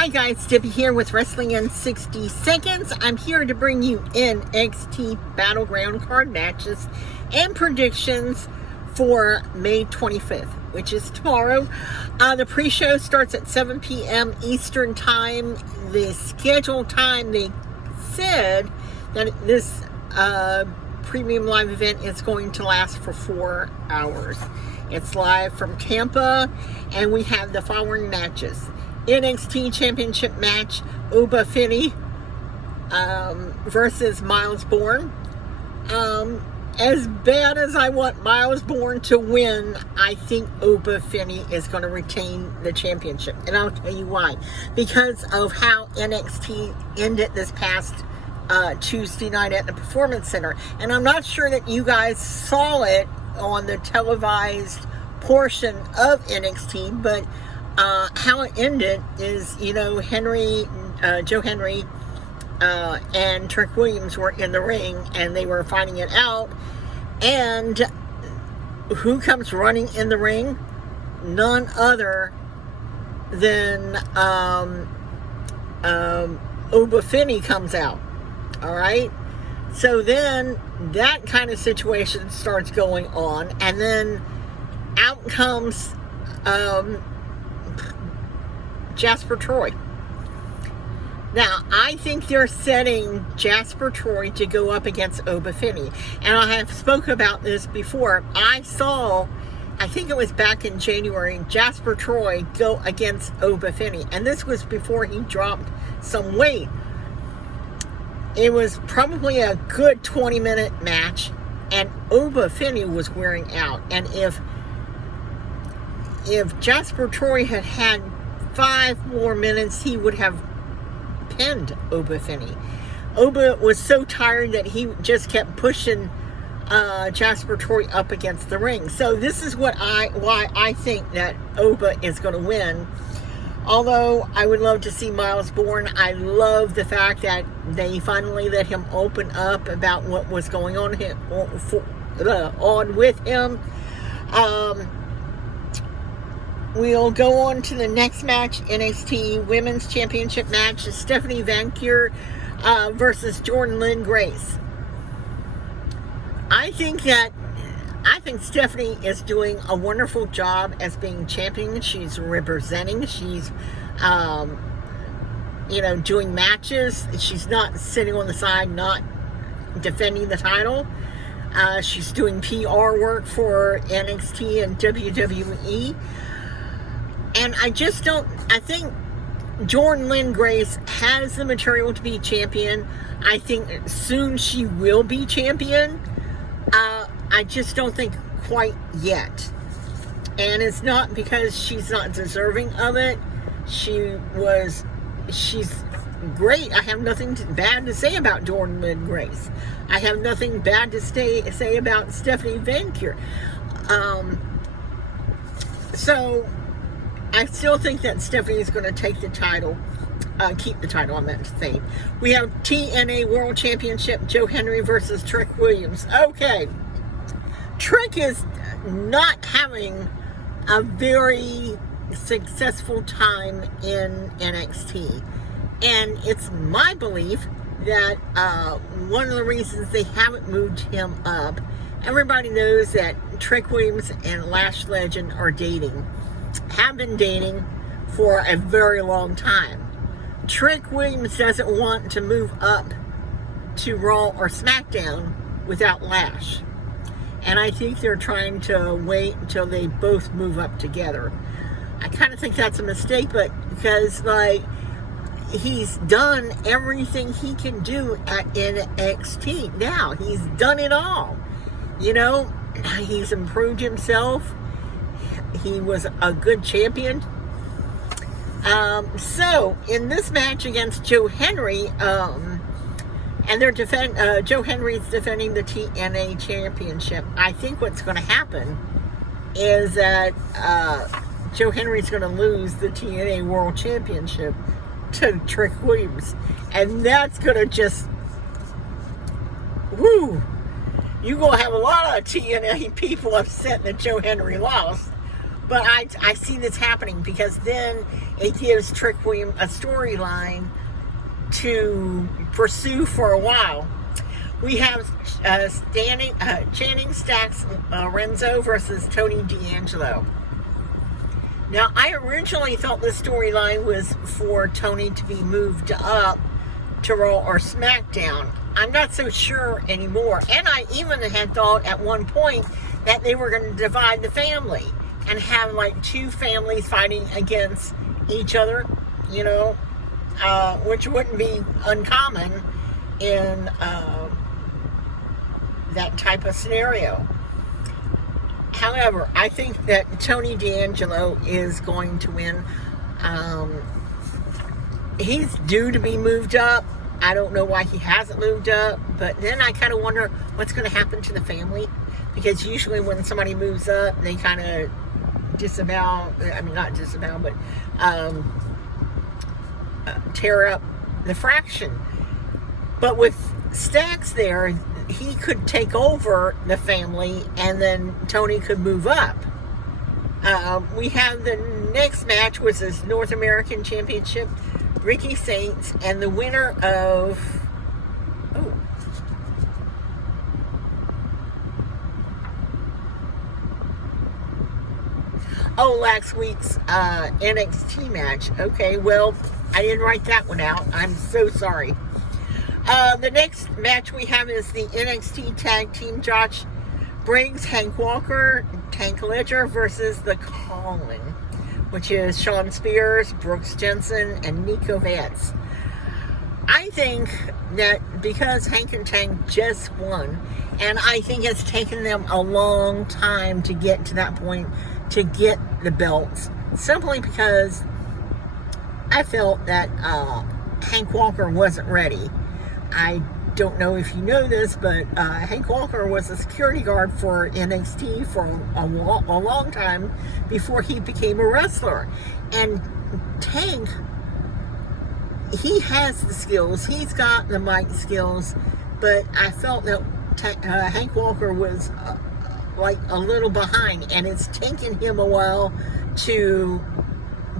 Hi guys, Debbie here with Wrestling in 60 Seconds. I'm here to bring you NXT BattleGround card matches and predictions for May 25th, which is tomorrow. The pre-show starts at 7 p.m. Eastern Time. The scheduled time, they said that this premium live event is going to last for 4 hours. It's live from Tampa, and we have the following matches. NXT Championship match, Oba Finney versus Miles Bourne. As bad as I want Miles Bourne to win, I think Oba Finney is going to retain the championship. And I'll tell you why. Because of how NXT ended this past Tuesday night at the Performance Center. And I'm not sure that you guys saw it on the televised portion of NXT, but how it ended is, Joe Henry and Trick Williams were in the ring and they were fighting it out. And who comes running in the ring? None other than Oba Finney comes out. All right. So then that kind of situation starts going on, and then out comes Jasper Troy. Now, I think they're setting Jasper Troy to go up against Oba Finney. And I have spoken about this before. I think it was back in January, Jasper Troy go against Oba Finney. And this was before he dropped some weight. It was probably a good 20-minute match, and Oba Finney was wearing out. And if Jasper Troy had had 5 more minutes, he would have pinned Oba Finney. Oba was so tired that he just kept pushing Jasper Troy up against the ring. So this is why I think that Oba is going to win. Although I would love to see Miles Bourne. I love the fact that they finally let him open up about what was going on with him. We'll go on to the next match, NXT Women's Championship match, Stephanie Vancure versus Jordan Lynn Grace. I think Stephanie is doing a wonderful job as being champion. She's representing. She's, doing matches. She's not sitting on the side, not defending the title. She's doing PR work for NXT and WWE. And I think Jordan Lynn Grace has the material to be champion. I think soon she will be champion. I just don't think quite yet. And it's not because she's not deserving of it. She's great. I have nothing bad to say about Jordan Lynn Grace. I have nothing bad to say about Stephanie Vancure. So I still think that Stephanie is going to take the title, keep the title, I meant to say. We have TNA World Championship, Joe Henry versus Trick Williams. Okay. Trick is not having a very successful time in NXT. And it's my belief that one of the reasons they haven't moved him up, everybody knows that Trick Williams and Lash Legend are dating. Have been dating for a very long time. Trick Williams doesn't want to move up to Raw or SmackDown without Lash. And I think they're trying to wait until they both move up together. I kind of think that's a mistake, but because, he's done everything he can do at NXT. Now, he's done it all. He's improved himself. He was a good champion. So, in this match against Joe Henry, and Joe Henry's defending the TNA Championship, I think what's going to happen is that Joe Henry's going to lose the TNA World Championship to Trick Williams. And that's going to just, you're going to have a lot of TNA people upset that Joe Henry lost. But I see this happening because then it gives Trick Williams a storyline to pursue for a while. We have Channing Stacks Renzo versus Tony D'Angelo. Now, I originally thought this storyline was for Tony to be moved up to Raw or SmackDown. I'm not so sure anymore. And I even had thought at one point that they were going to divide the family and have like two families fighting against each other, you know, which wouldn't be uncommon in that type of scenario. However, I think that Tony D'Angelo is going to win. He's due to be moved up. I don't know why he hasn't moved up, but then I kind of wonder what's going to happen to the family, because usually when somebody moves up, they kind of disavow, I mean, not disavow, but tear up the fraction. But with Stacks there, he could take over the family and then Tony could move up. We have the next match, which is North American Championship, Ricky Saints, and the winner of last week's NXT match. Okay, well, I didn't write that one out. I'm so sorry. The next match we have is the NXT Tag Team Josh Briggs, Hank Walker, Tank Ledger versus The Calling, which is Sean Spears, Brooks Jensen, and Nico Vance. I think that because Hank and Tank just won, and I think it's taken them a long time to get to that point, to get the belts, simply because I felt that Hank Walker wasn't ready. I don't know if you know this, but Hank Walker was a security guard for NXT for a long time before he became a wrestler. And Tank, he has the skills. He's got the mic skills, but I felt that Hank Walker was like a little behind, and it's taken him a while to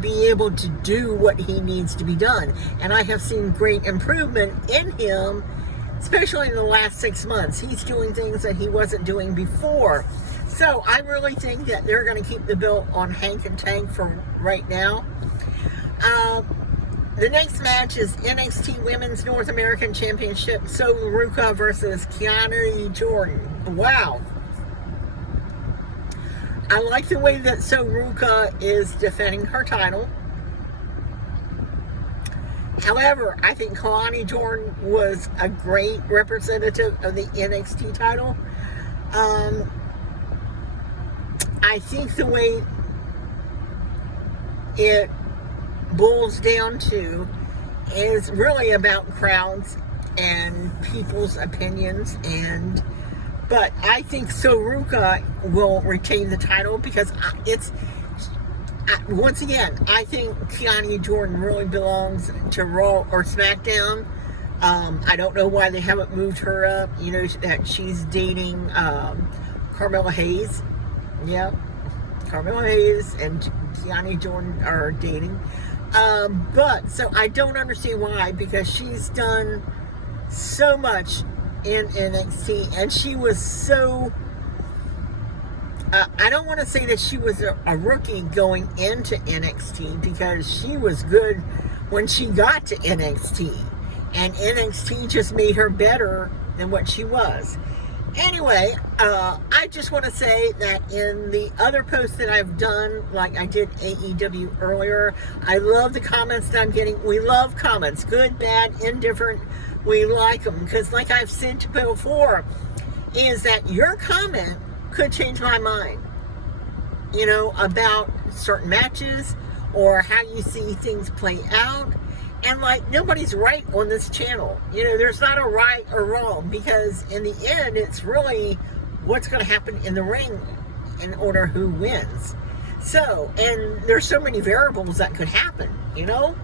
be able to do what he needs to be done. And I have seen great improvement in him, especially in the last 6 months. He's doing things that he wasn't doing before. So I really think that they're going to keep the belt on Hank and Tank for right now. The next match is NXT Women's North American Championship, Soul Ruka versus Kiana Jordan. Wow. I like the way that Soruka is defending her title. However, I think Kalani Jordan was a great representative of the NXT title. I think the way it boils down to is really about crowds and people's opinions, but I think Soruka will retain the title because once again, I think Kiana Jordan really belongs to Raw or SmackDown. I don't know why they haven't moved her up. You know that she's dating Carmella Hayes. Yep, Carmella Hayes and Kiana Jordan are dating. But so I don't understand why, because she's done so much in NXT, and she was so I don't want to say that she was a rookie going into NXT, because she was good when she got to NXT, and NXT just made her better than what she was. Anyway, I just want to say that in the other posts that I've done, like I did AEW earlier, I love the comments that I'm getting. We love comments, good, bad, indifferent. We like them, because like I've said before, is that your comment could change my mind, you know, about certain matches or how you see things play out. And like, nobody's right on this channel. You know, there's not a right or wrong, because in the end, it's really what's going to happen in the ring in order who wins. So, and there's so many variables that could happen, you know.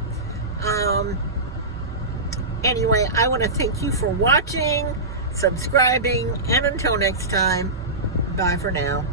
Anyway, I want to thank you for watching, subscribing, and until next time, bye for now.